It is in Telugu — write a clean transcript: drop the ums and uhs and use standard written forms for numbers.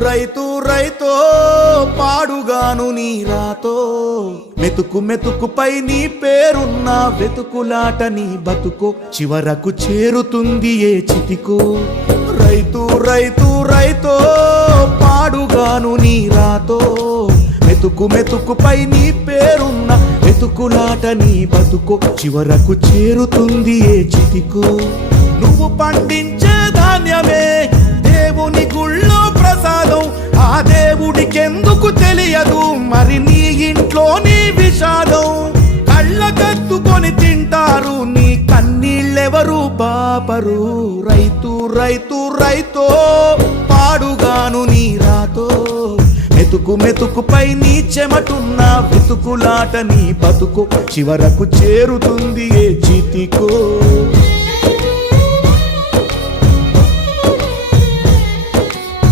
రైతు రైతో పాడుగాను నీ రాతో మెతుకు మెతుకుపై నీ పేరున్న వెతుకులాట నీ బతుకో చివరకు చేరుతుంది ఏ చితికో రైతు రైతు రైతో పాడుగాను నీ రాతో మెతుకు మెతుకుపై నీ పేరున్న వెతుకులాట నీ బతుకో చివరకు చేరుతుంది ఏ చితికో నువ్వు పండించే ధాన్యమే దేవుని గుళ్ళో ప్రసాదం ఆ దేవుడికెందుకు తెలియదు మరి నీ ఇంట్లో నీ విషాదం కళ్ళకత్తుకొని తింటారు నీ కన్నీళ్ళెవరు పాపరు రైతు రైతు రైతో పాడుగాను నీ రాతో మెతుకు మెతుకుపై నీ చెమటున్న వెతుకులాట నీ బతుకు చివరకు చేరుతుంది ఏ చితికో